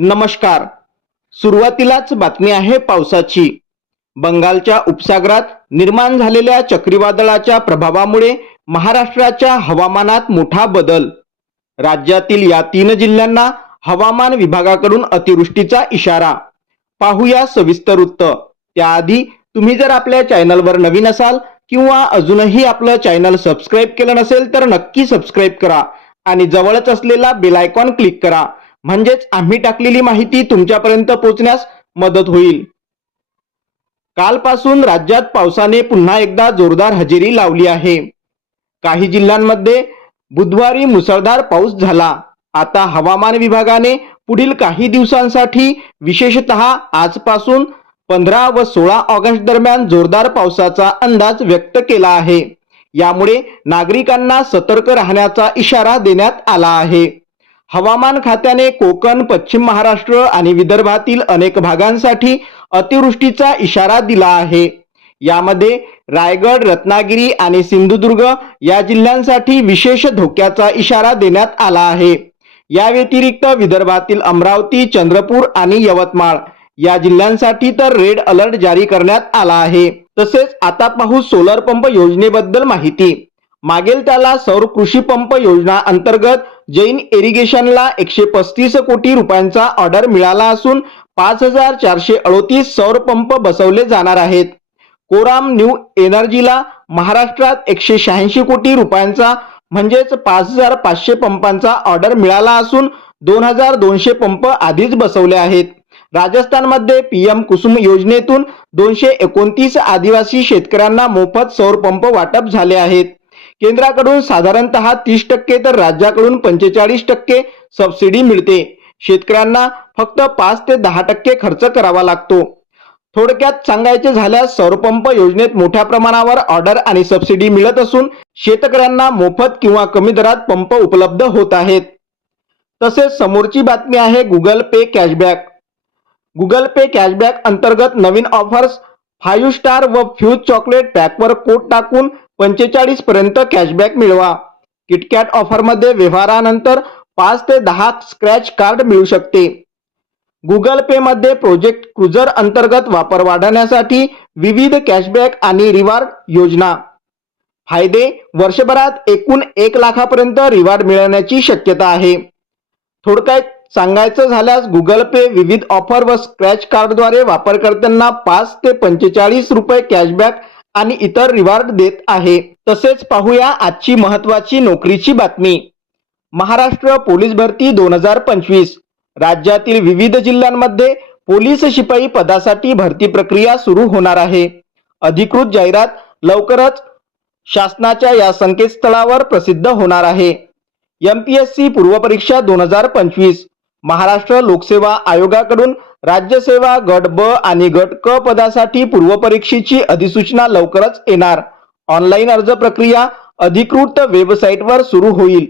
नमस्कार. सुरुवातीलाच बातमी आहे पावसाची. बंगालच्या उपसागरात निर्माण झालेल्या चक्रीवादळाच्या प्रभावामुळे महाराष्ट्राच्या हवामानात मोठा बदल. राज्यातील या तीन जिल्ह्यांना हवामान विभागाकडून अतिवृष्टीचा इशारा. पाहूया सविस्तर वृत्त. त्याआधी तुम्ही जर आपल्या चॅनलवर नवीन असाल किंवा अजूनही आपलं चॅनल सबस्क्राईब केलं नसेल तर नक्की सबस्क्राईब करा आणि जवळच असलेला बेल आयकॉन क्लिक करा. म्हणजेच आम्ही टाकलेली माहिती तुमच्यापर्यंत पोहोचण्यास मदत होईल. कालपासून राज्यात पावसाने पुन्हा एकदा जोरदार हजेरी लावली आहे. काही जिल्ह्यांमध्ये बुधवारी मुसळधार पाऊस झाला. आता हवामान विभागाने पुढील काही दिवसांसाठी विशेषतः आजपासून पंधरा व सोळा ऑगस्ट दरम्यान जोरदार पावसाचा अंदाज व्यक्त केला आहे. यामुळे नागरिकांना सतर्क राहण्याचा इशारा देण्यात आला आहे. हवामान खात्याने कोकण पश्चिम महाराष्ट्र आणि विदर्भातील अनेक भागांसाठी अतिवृष्टीचा इशारा दिला आहे. यामध्ये रायगड रत्नागिरी आणि सिंधुदुर्ग या जिल्ह्यांसाठी विशेष धोक्याचा इशारा देण्यात आला आहे. या व्यतिरिक्त विदर्भातील अमरावती चंद्रपूर आणि यवतमाळ या जिल्ह्यांसाठी तर रेड अलर्ट जारी करण्यात आला आहे. तसेच आता पाहू सोलर पंप योजनेबद्दल माहिती. मागेल त्याला सौर कृषी पंप योजना अंतर्गत जैन इरिगेशनला एकशे पस्तीस कोटी रुपयांचा ऑर्डर मिळाला असून पाच हजार चारशे अडोतीस सौर पंप बसवले जाणार आहेत. कोराम न्यू एनर्जीला महाराष्ट्रात एकशे शहाऐंशी कोटी रुपयांचा म्हणजेच पाच हजार पाचशे पंपांचा ऑर्डर मिळाला असून दोन हजार दोनशे पंप आधीच बसवले आहेत. राजस्थानमध्ये पीएम कुसुम योजनेतून दोनशे एकोणतीस आदिवासी शेतकऱ्यांना मोफत सौर पंप वाटप झाले आहेत. केंद्राकडून साधारणतः तीस टक्के तर राज्याकडून पंचेचाळीस टक्के सबसिडी मिळते. शेतकऱ्यांना फक्त पाच ते दहा टक्के खर्च करावा लागतो. थोडक्यात सांगायचे झाल्यास सौरपंप योजनेत मोठ्या प्रमाणावर ऑर्डर आणि सबसिडी मिळत असून शेतकऱ्यांना मोफत किंवा कमी दरात पंप उपलब्ध होत आहेत. तसेच समोरची बातमी आहे Google Pay cashback. Google Pay cashback अंतर्गत नवीन ऑफर्स फाईव्ह स्टार व फ्यूज चॉकलेट पॅकवर कोट टाकून पंचेचाळीस पर्यंत कॅशबॅक मिळवा. किटकॅट ऑफरमध्ये व्यवहारानंतर पाच ते दहा स्क्रॅच कार्ड मिळू शकते. गुगल पे मध्ये प्रोजेक्ट क्रुझर अंतर्गत वापर वाढवण्यासाठी विविध कॅशबॅक आणि रिवार्ड योजना. फायदे वर्षभरात एकूण एक लाखापर्यंत रिवार्ड मिळवण्याची शक्यता आहे. थोडक्यात सांगायचं झाल्यास गुगल पे विविध ऑफर व स्क्रॅच कार्डद्वारे वापरकर्त्यांना पाच ते पंचेचाळीस रुपये कॅशबॅक आणि इतर रिवॉर्ड देत आहे. तसेच पाहूया आजची महत्वाची नोकरीची बातमी. महाराष्ट्र पोलीस भरती दोन हजार पंचवीस. राज्यातील विविध जिल्ह्यांमध्ये पोलीस शिपाई पदासाठी भरती प्रक्रिया सुरू होणार आहे. अधिकृत जाहिरात लवकरच शासनाच्या या संकेतस्थळावर प्रसिद्ध होणार आहे. यम पी एस सी पूर्वपरीक्षा दोन हजार पंचवीस. महाराष्ट्र लोकसेवा आयोगाकडून राज्यसेवा गट ब आणि गट क पदासाठी पूर्वपरीक्षेची अधिसूचना लवकरच येणार. ऑनलाईन अर्ज प्रक्रिया अधिकृत वेबसाईटवर सुरू होईल.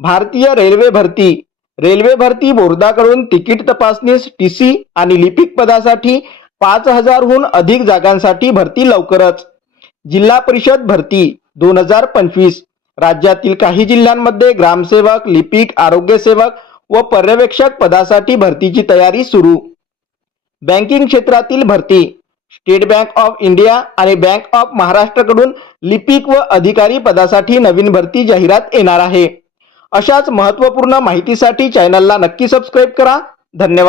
भारतीय रेल्वे भरती. रेल्वे भरती बोर्डाकडून तिकीट तपासणीस टी सी आणि लिपिक पदासाठी पाच हजारहून अधिक जागांसाठी भरती लवकरच. जिल्हा परिषद भरती दोन हजार पंचवीस. राज्यातील काही जिल्ह्यांमध्ये ग्रामसेवक लिपिक आरोग्यसेवक व पर्यवेक्षक पदासाठी भरतीची तयारी सुरू. बँकिंग क्षेत्रातील भरती स्टेट बँक ऑफ इंडिया आणि बँक ऑफ महाराष्ट्रकडून लिपिक व अधिकारी पदासाठी नवीन भरती जाहिरात येणार आहे. अशाच महत्त्वपूर्ण माहितीसाठी चॅनलला नक्की सबस्क्राईब करा. धन्यवाद.